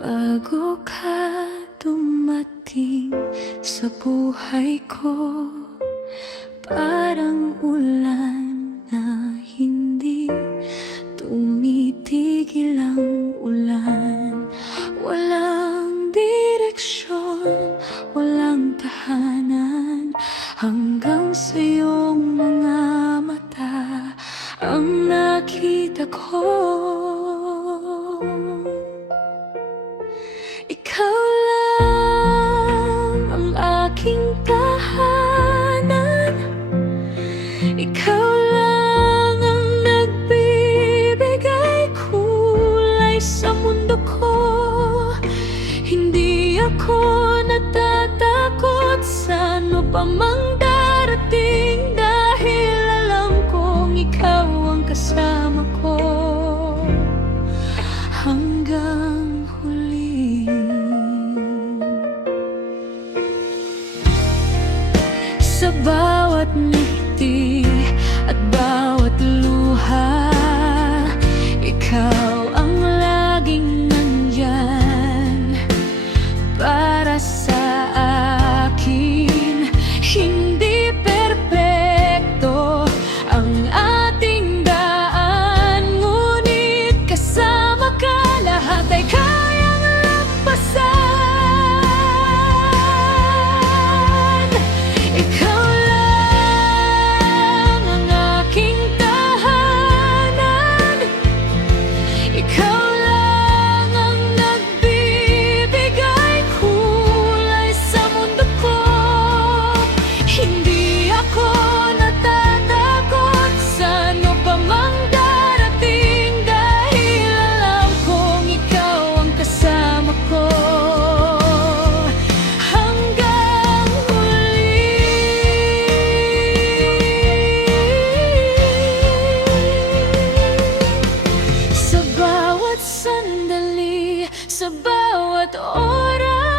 Bago ka dumating sa buhay ko, parang ulan na hindi tumitigil ang ulan. Walang direksyon, walang tahanan, hanggang sa iyong mga mata ang nakita ko. Ikaw lang ang aking tahanan, ikaw lang ang nagbibigay kulay sa mundo ko. Hindi ako natatakot sa ano pa mang darating, dahil alam kong ikaw ang kasama ko hanggang huli. Sa bawat ngiti at bawat luha, ikaw ang laging nandyan para sa akin. Hindi perpekto ang ating daan, ngunit kasama ka lahat ay kayang lagpasan. Ikaw lang ang aking tahanan, ikaw lang ang nagbibigay kulay sa mundo ko. Hindi ako natatakot sa ano pa mang darating, dahil alam kong ikaw ang kasama ko hanggang huli. Sa bawat sandali, sa bawat oras,